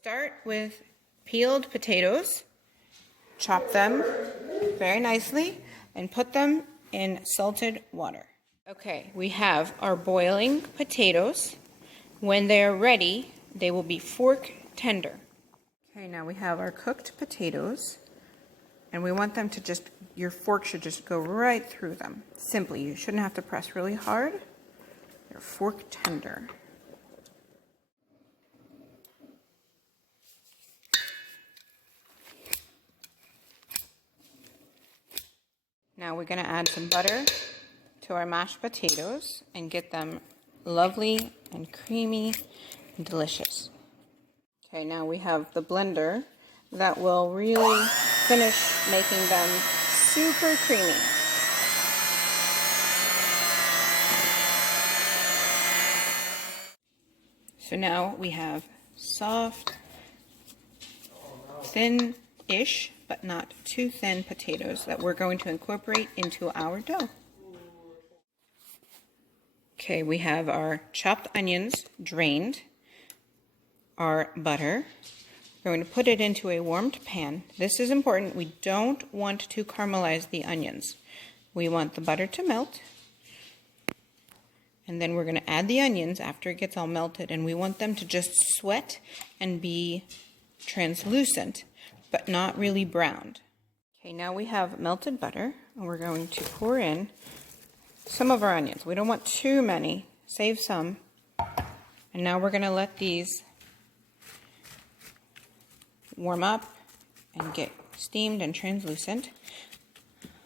Start with peeled potatoes, chop them very nicely, and put them in salted water. Okay, we have our boiling potatoes. When they're ready, they will be fork tender. Okay, now we have our cooked potatoes, and we want them to just, your fork should just go right through them. Simply, you shouldn't have to press really hard. They're fork tender. Now we're going to add some butter to our mashed potatoes and get them lovely and creamy and delicious. Okay, now we have the blender that will really finish making them super creamy. So now we have soft, thin-ish, but not too thin potatoes that we're going to incorporate into our dough. Okay, we have our chopped onions drained, our butter. We're going to put it into a warmed pan. This is important. We don't want to caramelize the onions. We want the butter to melt, and then we're going to add the onions after it gets all melted, and we want them to just sweat and be translucent, but not really browned. Okay, now we have melted butter, and we're going to pour in some of our onions. We don't want too many, save some. And now we're going to let these warm up and get steamed and translucent.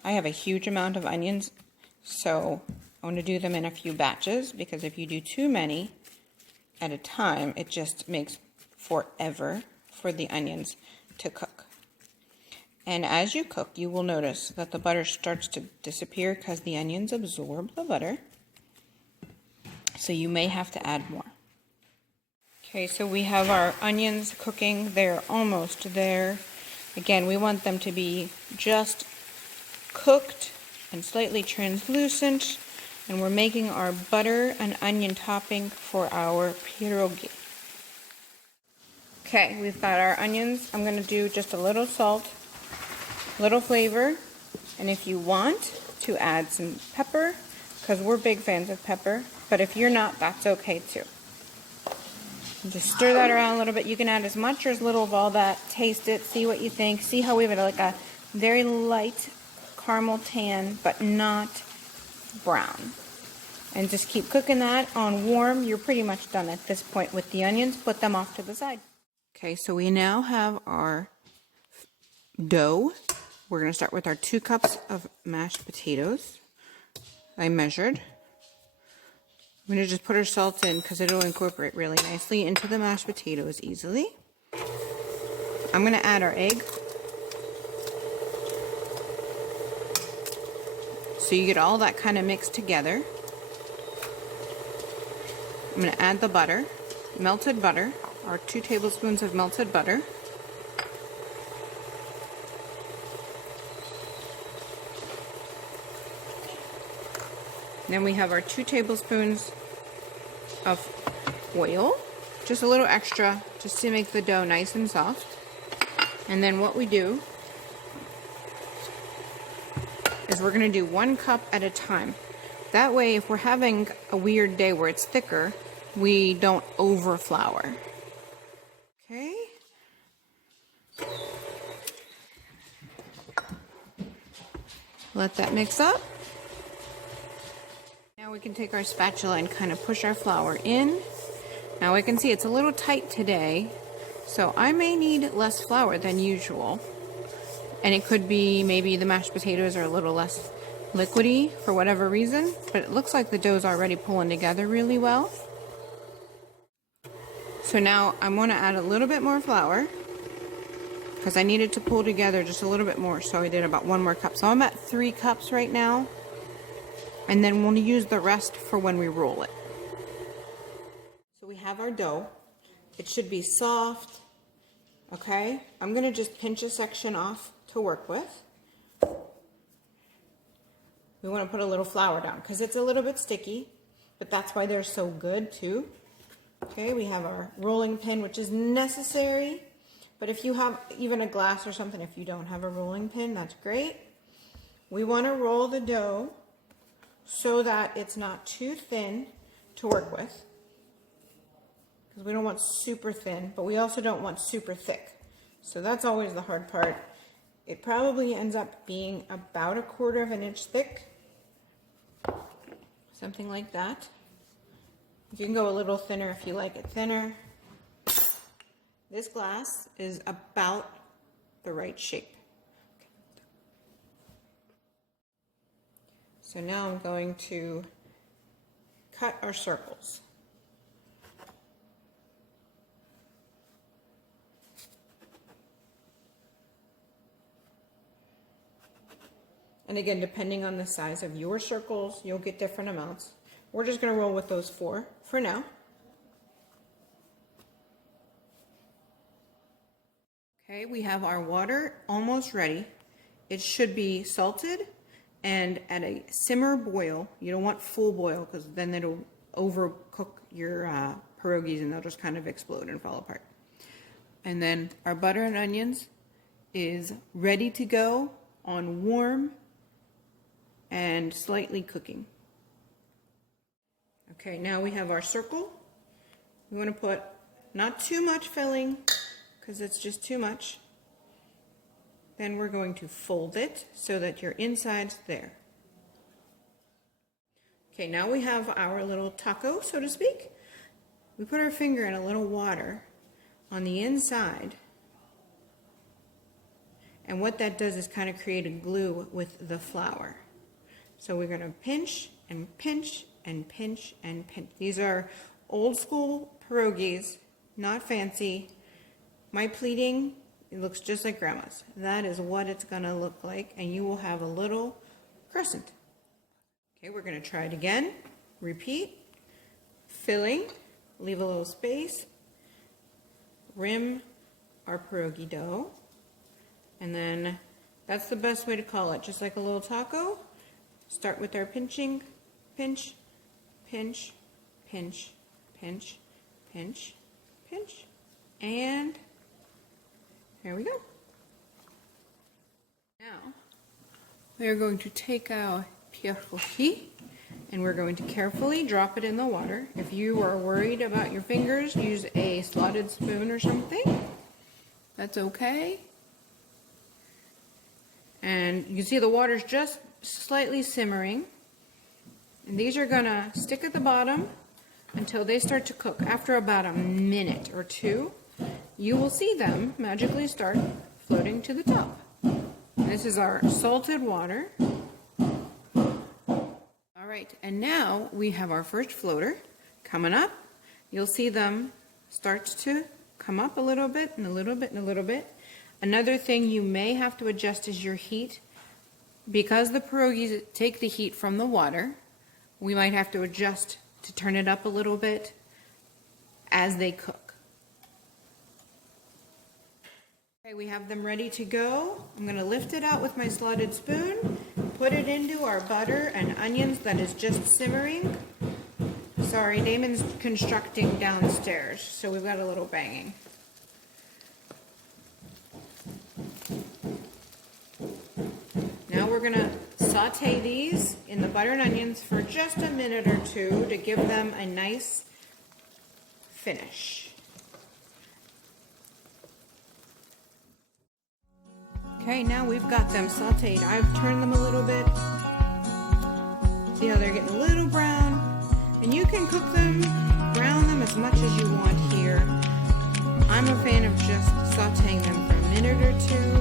I have a huge amount of onions, so I want to do them in a few batches, because if you do too many at a time, it just makes forever for the onions to cook. And as you cook, you will notice that the butter starts to disappear because the onions absorb the butter. So you may have to add more. Okay, so we have our onions cooking. They're almost there. Again, we want them to be just cooked and slightly translucent. And we're making our butter and onion topping for our pierogi. Okay, we've got our onions. I'm going to do just a little salt, little flavor, and if you want to add some pepper, because we're big fans of pepper, but if you're not, that's okay too. Just stir that around a little bit. You can add as much or as little of all that. Taste it, see what you think. See how we have like a very light caramel tan, but not brown. And just keep cooking that on warm. You're pretty much done at this point with the onions. Put them off to the side. Okay, so we now have our dough. We're going to start with our 2 cups of mashed potatoes. I measured. I'm going to just put our salt in because it'll incorporate really nicely into the mashed potatoes easily. I'm going to add our egg. So you get all that kind of mixed together. I'm going to add the butter, melted butter, our 2 tablespoons of melted butter. Then we have our 2 tablespoons of oil, just a little extra, just to make the dough nice and soft. And then what we do is we're going to do 1 cup at a time. That way, if we're having a weird day where it's thicker, we don't overflour. Okay. Let that mix up. Now we can take our spatula and kind of push our flour in. Now I can see it's a little tight today, so I may need less flour than usual. And it could be maybe the mashed potatoes are a little less liquidy for whatever reason, but it looks like the dough's already pulling together really well. So now I'm going to add a little bit more flour because I needed to pull together just a little bit more, so I did about 1 more cup. So I'm at 3 cups right now, and then we'll use the rest for when we roll it. So we have our dough. It should be soft, okay? I'm going to just pinch a section off to work with. We want to put a little flour down because it's a little bit sticky, but that's why they're so good too. Okay, we have our rolling pin, which is necessary. But if you have even a glass or something, if you don't have a rolling pin, that's great. We want to roll the dough so that it's not too thin to work with. Because we don't want super thin, but we also don't want super thick. So that's always the hard part. It probably ends up being about 1/4 of an inch thick. Something like that. You can go a little thinner if you like it thinner. This glass is about the right shape. So now I'm going to cut our circles. And again, depending on the size of your circles, you'll get different amounts. We're just going to roll with those 4 for now. Okay, we have our water almost ready. It should be salted and at a simmer boil. You don't want full boil because then it'll overcook your pierogies and they'll just kind of explode and fall apart. And then our butter and onions is ready to go on warm and slightly cooking. Okay, now we have our circle. We want to put not too much filling because it's just too much. Then we're going to fold it so that your inside's there. Okay, now we have our little taco, so to speak. We put our finger in a little water on the inside. And what that does is kind of create a glue with the flour. So we're going to pinch and pinch and pinch and pinch. These are old school pierogies, not fancy. My pleating, it looks just like grandma's. That is what it's going to look like, and you will have a little crescent. Okay, we're going to try it again. Repeat. Filling, leave a little space. Rim our pierogi dough. And then that's the best way to call it, just like a little taco. Start with our pinching, pinch, pinch, pinch, pinch, pinch, pinch, and here we go. Now, we are going to take our pierogi and we're going to carefully drop it in the water. If you are worried about your fingers, use a slotted spoon or something. That's okay. And you can see the water's just slightly simmering. And these are gonna stick at the bottom until they start to cook. After about a minute or 2, you will see them magically start floating to the top. This is our salted water. All right, and now we have our first floater coming up. You'll see them start to come up a little bit and a little bit and a little bit. Another thing you may have to adjust is your heat. Because the pierogies take the heat from the water, we might have to adjust to turn it up a little bit as they cook. Okay, we have them ready to go. I'm going to lift it out with my slotted spoon, put it into our butter and onions that is just simmering. Sorry, Damon's constructing downstairs, so we've got a little banging. Now we're going to saute these in the butter and onions for just a minute or 2 to give them a nice finish. Okay, now we've got them sauteed. I've turned them a little bit. See how they're getting a little brown? And you can cook them, brown them as much as you want here. I'm a fan of just sauteing them for a minute or 2.